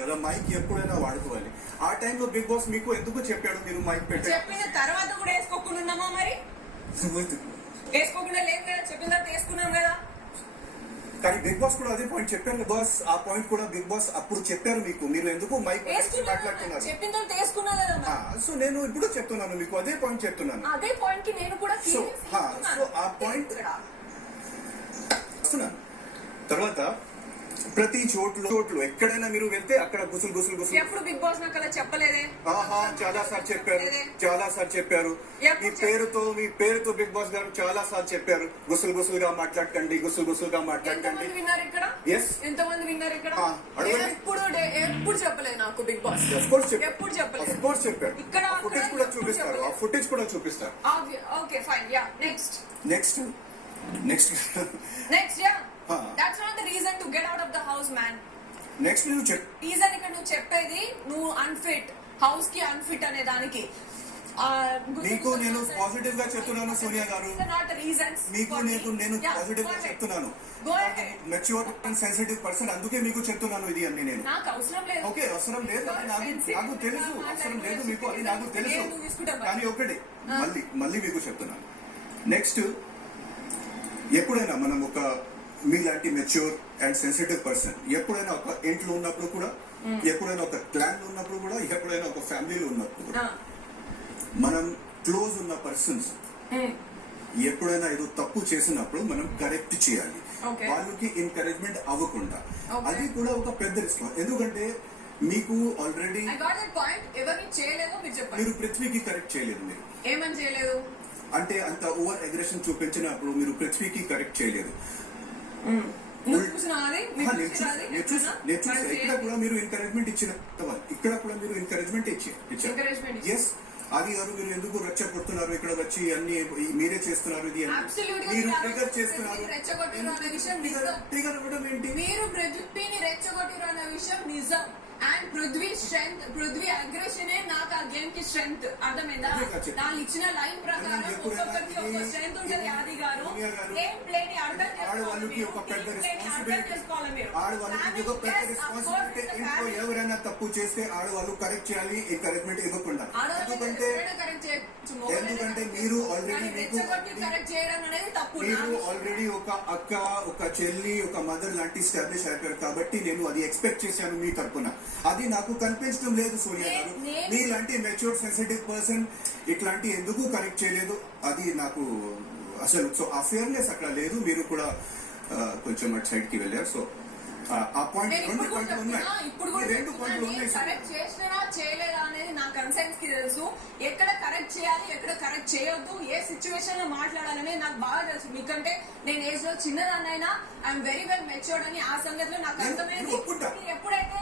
కదా, మైక్ ఎప్పుడైనా వాడుకోవాలి. ఆ టైంలో బిగ్ బాస్ మీకు ఎందుకు చెప్పాడు మీరు మైక్ పెట్టారు? చెప్పిన తర్వాత కూడా వేసుకోకుండా ఉన్నామా? మరి వేసుకోకుండా లేదు కదా, చెప్పిన తర్వాత వేసుకున్నాం కదా. కానీ బిగ్ బాస్ కూడా అదే పాయింట్ చెప్పారు బాస్. ఆ పాయింట్ కూడా బిగ్ బాస్ అప్పుడు చెప్పారు మీకు, మీరు ఎందుకు మైక్ మాట్లాడుతున్నారు? చెప్పిన తర్వాత వేసుకున్నా కదా. సో నేను ఇప్పుడు చెప్తున్నాను మీకు, అదే పాయింట్ చెప్తున్నాను. అదే పాయింట్ కి నేను కూడా సో ఆ పాయింట్ తర్వాత ప్రతి చోట్లు ఎక్కడైనా మీరు వెళ్తే అక్కడ గుసులు ఎప్పుడు బిగ్ బాస్ నాకు అలా చెప్పలేదే. చాలా సార్లు చెప్పారు మీ పేరుతో బిగ్ బాస్ గారు చాలా సార్లు చెప్పారు, గుసలుగా మాట్లాడకండి. విన్నారు ఇక్కడ? ఎంతమంది విన్నారు ఇక్కడ? ఎప్పుడు చెప్పలేదు నాకు బిగ్ బాస్. ఎప్పుడు చెప్పలేదు. ఇక్కడ ఫుటేజ్ కూడా చూపిస్తారు, ఆ ఫుటేజ్ కూడా చూపిస్తారు. Okay fine, yeah. Next yeah. That's not the reason to get out of the house, man. Next reason ఇక్కడ నువ్వు చెప్పేది నువ్వు అన్ఫిట్, హౌస్ కి అన్ఫిట్ అనే దానికి. మీకు నేను పాజిటివ్ గా చెప్తున్నాను సోనియా గారు, మీకు నేను పాజిటివ్ గా చెప్తున్నాను. మెచ్యూర్ అండ్ సెన్సిటివ్ పర్సన్, అందుకే మీకు చెప్తున్నాను ఇది అన్ని. నేను నాకు అవసరం లేదు. ఓకే, అవసరం లేదు, నాకు తెలుసు. అవసరం లేదు మీకు, అది నాకు తెలుసు. కానీ ఒకటి మళ్ళీ మీకు చెప్తున్నాను. నెక్స్ట్ ఎప్పుడైనా మనం ఒక మీలాంటి మెచ్యూర్ అండ్ సెన్సిటివ్ పర్సన్ ఎప్పుడైనా ఒక ఇంట్లో ఉన్నప్పుడు కూడా, ఎప్పుడైనా ఒక క్లాన్ ఉన్నప్పుడు కూడా, ఎప్పుడైనా ఒక ఫ్యామిలీలో ఉన్నప్పుడు కూడా, మనం క్లోజ్ ఉన్న పర్సన్స్ ఎప్పుడైనా ఏదో తప్పు చేసినప్పుడు మనం కరెక్ట్ చేయాలి, వాళ్ళకి ఎంకరేజ్మెంట్ అవ్వకుండా. అది కూడా ఒక పెద్ద రిస్క్. ఎందుకంటే మీకు ఆల్రెడీ మీరు పృథ్వీకి కరెక్ట్ చేయలేదు. మీరు ఏమని చేయలేదు అంటే అంత ఓవర్ అగ్రెషన్ చూపించినప్పుడు మీరు పృథ్వీకి కరెక్ట్ చేయలేదు. ఇక్కడ కూడా మీరు ఎంకరేజ్మెంట్ ఇచ్చారు. ఎస్, అది గారు మీరు ఎందుకు రెచ్చగొడుతున్నారు, ఇక్కడ వచ్చి అన్ని మీరే చేస్తున్నారు, ఇది మీరు ట్రిగర్ చేస్తున్నారు. ట్రిగర్ ఇవ్వడం ఏంటి? మీరు పృథ్వీని రెచ్చగొట్టిరు అన్న విషయం నిజం. అండ్ పృథ్వీ అగ్రెషన్ నాకు ఆ గేమ్ కి స్ట్రెంగ్త్. అర్థమైందా? వాళ్ళు ఇచ్చిన లైన్ ప్రకారం ఒక్కొక్కరికి ఒక స్ట్రెంగ్త్ ఉంటుంది. ఆది గారు గేమ్ ప్లే ని అర్థం చేసుకోవాలి. ఎవరైనా తప్పు చేస్తే ఆడవాళ్ళు కరెక్ట్ చేయాలి, ఎంకరేజ్మెంట్ ఇవ్వకుండా. ఎందుకంటే మీరు ఆల్రెడీ ఒక అక్క, ఒక చెల్లి, ఒక మదర్ లాంటి ఎస్టాబ్లిష్ అయిపోయారు. కాబట్టి నేను అది ఎక్స్పెక్ట్ చేశాను మీ తరపున. అది నాకు కనిపించడం లేదు సోనియా గారు. మీలాంటి మెచ్యూర్ సెన్సిటివ్ పర్సన్ ఇట్లాంటి ఎందుకు కరెక్ట్ చేయలేదు, అది నాకు అసలు. సో ఆ ఫేర్నెస్ అక్కడ లేదు. మీరు కూడా కొంచెం అటు సైడ్ కి వెళ్ళారు. సో ఆ పాయింట్, రెండు పాయింట్లు ఉన్నాయి. కరెక్ట్ చేసినా చేయలేదా అనేది నా కన్సర్న్స్ కి తెలుసు. ఎక్కడ కరెక్ట్ చేయాలి, ఎక్కడ కరెక్ట్ చేయొద్దు, ఏ సిచ్యువేషన్ లో మాట్లాడాలనేది నాకు బాగా తెలుసు. మీకంటే నేను ఏజ్ లో చిన్నదాన్నైనా ఐఎమ్ వెరీ వెల్ మెచ్యూర్డ్ అని ఆ సంగతిలో నాకు అర్థమైంది. ఎప్పుడైతే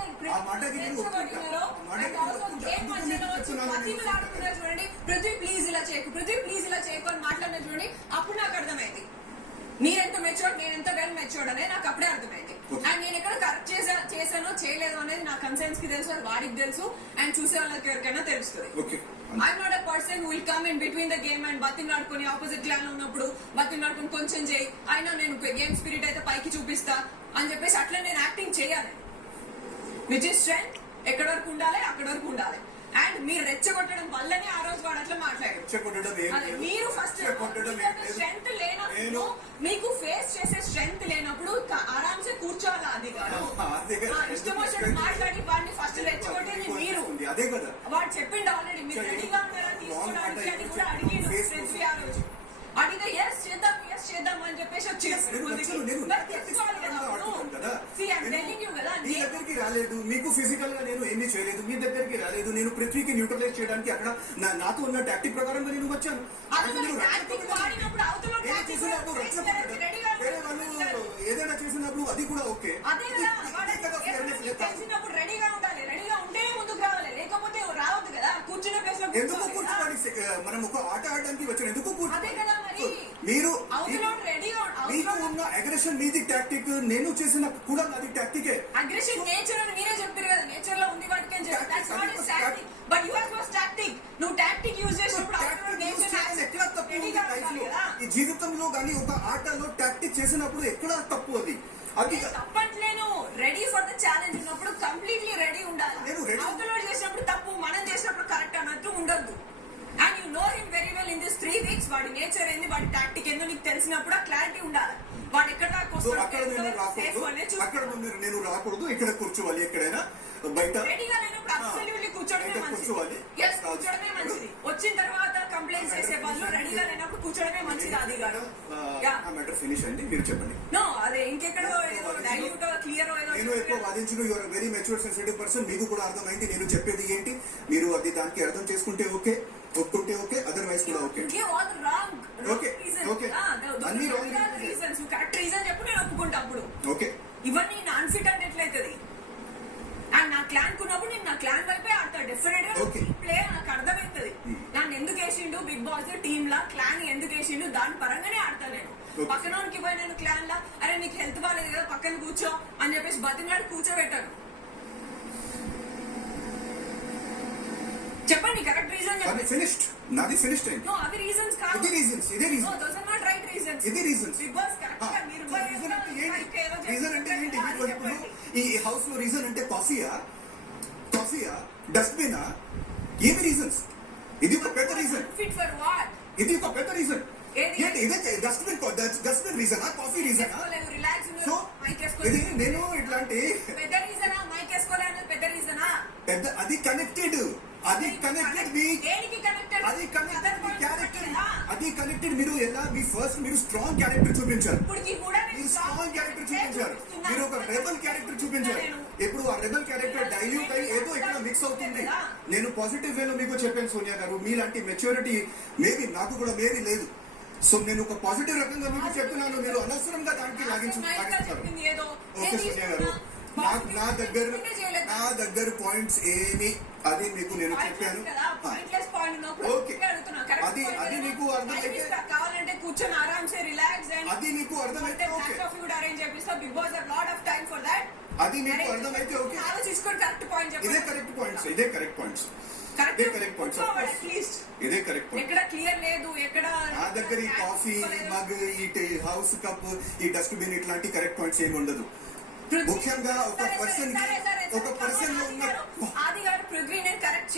చూడండి, పృథ్వీ ప్లీజ్ ఇలా చేయకు అని మాట్లాడిన చూడండి, అప్పుడు నాకు అర్థమైంది మీరెంత మెచ్యూర్డ్, నేను ఎంత వెల్ మెచ్యూర్డ్ అనేది నాకు అప్పుడే అర్థమైంది. అండ్ నేను ఎక్కడ కరెక్ట్ చేశానో చేయలేదు అనేది నా కన్సర్న్స్ కి తెలుసు, అది వాడికి తెలుసు, అండ్ చూసే వాళ్ళకి ఎవరికైనా తెలుస్తుంది. I'm not a person who will come in between the game and బతిలాడుకొని ఆపోజిట్ క్లాన్ ఉన్నప్పుడు బతిలాడుకొని కొంచెం చేయి, అయినా నేను గేమ్ స్పిరిట్ అయితే పైకి చూపిస్తా అని చెప్పేసి అట్లా నేను యాక్టింగ్ చేయాలి. Which is strength. ఎక్కడి వరకు ఉండాలి అక్కడి వరకు ఉండాలి. అండ్ మీరు రెచ్చగొట్టడం వల్లనే ఆ రోజు వాడు అట్లా మాట్లాడారు. మీరు ఫస్ట్ స్ట్రెంగ్త్ లేనప్పుడు, మీకు ఫేస్ చేసే స్ట్రెంగ్త్ లేనప్పుడు ఆరామ్సే కూర్చోవాలి. అది కాదు ఇష్టం వచ్చినట్టు మాట్లాడి వాడిని ఫస్ట్ రెచ్చగొట్టేది మీరు. వాడు చెప్పిండు ఆల్రెడీ, మీరు రెడీగా ఉన్నారా తీసుకోవడానికి అని కూడా అడిగిండు పృథ్వీ ఆ రోజు. అడిగితే ఎస్ చేద్దాం అని చెప్పేసి దగ్గరికి రాలేదు. మీకు ఫిజికల్ గా నేను ఏమీ చేయలేదు, మీ దగ్గరికి రాలేదు. నేను పృథ్వీకి న్యూట్రలైజ్ చేయడానికి అక్కడ నాతో ఉన్న టాక్టిక్ ప్రకారంగా నేను వచ్చాను. ఏదైనా చేసినప్పుడు అది కూడా ఓకే. రెడీగా ఉండాలి, రెడీగా ఉంటే ముందుకు రావాలి, లేకపోతే రావద్దు కదా. కూర్చున్న ప్లేస్ లో ఎందుకు కూర్చోవాలి? మనం ఒక ఆట ఆడడానికి వచ్చాను, ఎందుకు కూర్చోవాలి? మీరు మీకు ఉన్న అగ్రెషన్ మీది టాక్టిక్, నేను చేసిన కూడా నాది టాక్టికే. అగ్రెషన్ నేచర్ అని మీరే చెప్పారు కదా, నేచర్ లో ఉంది వాటికి అని చెప్పారు. But you have your tactic. నువ్వు టాక్టిక్ యూజ్ చేసినప్పుడు ఎక్కడ తప్పు ఉంది లైఫ్ లో, ఈ జీవితంలో కానీ ఒక ఆటలో టాక్టిక్ చేసినప్పుడు ఎక్కడ తప్పు? అది తప్పట్లేను. రెడీ ఫర్ ద ఛాలెంజ్ ఉన్నప్పుడు కంప్లీట్లీ రెడీ రాకూడదు, అక్కడ నేను రాకూడదు, ఇక్కడ కూర్చోవాలి, ఎక్కడైనా బయట రెడీగా లేనప్పుడు absolutely కూర్చోవడమే బయట మంచిది. కూర్చోవాలి. Yes, కూర్చోవడమే మంచిది. వచ్చిన తర్వాత కంప్లైంట్స్ చేసే వాళ్ళు రెడీగా లేనప్పుడు కూర్చోవడమే మంచిది. అది గారు ఆ మ్యాటర్ ఫినిష్ అండి, మీరు చెప్పండి. నో అదే ఇంకెక్కడో ఏదో డైల్యూట్ క్లియర్ నేను ఎక్కువ వాదించిన your very mature sensitive person, మీకు కూడా అర్థమైంది నేను చెప్పేది ఏంటి, మీరు అది దానికి అర్థం చేసుకుంటే ఓకే, ఒప్పుకుంటే ఓకే, అదర్వైజ్ కూడా ఓకే. Okay, okay. అన్ని wrong రీజన్స్ కరెక్ట్ రీజన్ చెప్పు, నేను ఒప్పుకుంటా. అప్పుడు ఓకే, ఇవన్నీ నాన్ ఫిట్ అంటే ఎట్లయితది? అండ్ నా క్లాన్ కున్నప్పుడు నేను నా క్లాన్ వైపే ఆడతా డెఫినెట్ గా. Okay. ప్లే నాకు అర్థమవుతుంది నన్ను ఎందుకు వేసిండు బిగ్ బాస్ టీమ్ లా, క్లాన్ ఎందుకు వేసిండు దాని పరంగానే ఆడతా నేను. Okay. పక్కనోనికి పోయి నేను క్లాన్ లా అరే నీకు హెల్త్ బాగాలేదు కదా పక్కన కూర్చో అని చెప్పేసి బతిమలాడి కూర్చోబెట్టాను. చెప్పండి కరెక్ట్ రీజన్ చెప్పండి. ఫినిష్డ్, నాది ఫినిష్డ్ అయింది. నో అవి రీజన్స్ కాదు. ఇది రీజన్స్, ఇదే no reason, those are not right reasons. ఇది రీజన్స్. బిగ్ బాస్ కరెక్ట్ గా మీరు రీజన్ అంటే ఏంటి? రీజన్ అంటే ఏంటి? ఇప్పుడు ఈ హౌస్ లో రీజన్ అంటే కాఫీయా, డస్ట్బినా, ఏమి రీజన్స్? ఇది ఒక పెద్ద రీజన్. Fit for what? ఇది ఒక పెద్ద రీజన్. ఏది? ఏంటి ఇదే డస్ట్బిన్ రీజనా, కాఫీ రీజనా? రిలాక్స్ సో ఇది నేను ఇట్లాంటి పెద్ద రీజనా? మైక్ వేసుకోలే అన్నది పెద్ద రీజనా? పెద్ద అది కనెక్టెడ్, అది కనెక్టెడ్ మీ దేనికి కనెక్టెడ్? అది కనెక్టెడ్ మీ క్యారెక్టర్, అది కనెక్టెడ్. మీరు ఎలా మీ ఫస్ట్ మీరు స్ట్రాంగ్ క్యారెక్టర్ చూపించారు, ఇప్పటికి కూడా మీరు స్ట్రాంగ్ క్యారెక్టర్ చూపించారు, మీరు ఒక రెబల్ క్యారెక్టర్ చూపించారు. ఇప్పుడు ఆ రెబల్ క్యారెక్టర్ డైల్యూట్ అయ్యి ఏదో ఇక్కడ మిక్స్ అవుతుంది. నేను పాజిటివ్ వేలో మీకు చెప్పాను సోనియా గారు, మీలాంటి మెచ్యూరిటీ మేబీ నాకు కూడా మేబీ లేదు. సో నేను ఒక పాజిటివ్ రకంగా మీకు చెప్తున్నాను, మీరు అనవసరంగా దానికి లాగించుకుంటారు. ఓకే సోనియా గారు, నా దగ్గర పాయింట్స్ ఏమి అది మీకు నేను చెప్పాను. ఓకే, అది మీకు అర్థమైతే, కావాలంటే కూర్చొని ఆరామ్సే రిలాక్స్ అది మీకు అర్థమైతే ఓకే, అరేంజ్ చేపిస్తా. Bigg Boss lot of time for that. అది మీకు అర్థమైతే ఓకే. ఆలోచించుకొని కరెక్ట్ పాయింట్ చెప్పండి. ఇదే కరెక్ట్ పాయింట్స్, ఇదే కరెక్ట్ పాయింట్స్, ఇదే కరెక్ట్ పాయింట్స్, అట్లీస్ట్ ఇదే కరెక్ట్ పాయింట్. ఎక్కడ క్లియర్ లేదు, ఎక్కడ నా దగ్గర ఈ కాఫీ మగ్, ఈ హౌస్ కప్, ఈ డస్ట్బిన్ ఇట్లాంటి కరెక్ట్ పాయింట్స్ ఏమి ఉండదు. ముఖ్యంగా ఒక పర్సన్ లో ఉన్న ఆది గారు పృథ్వీ నేను కరెక్ట్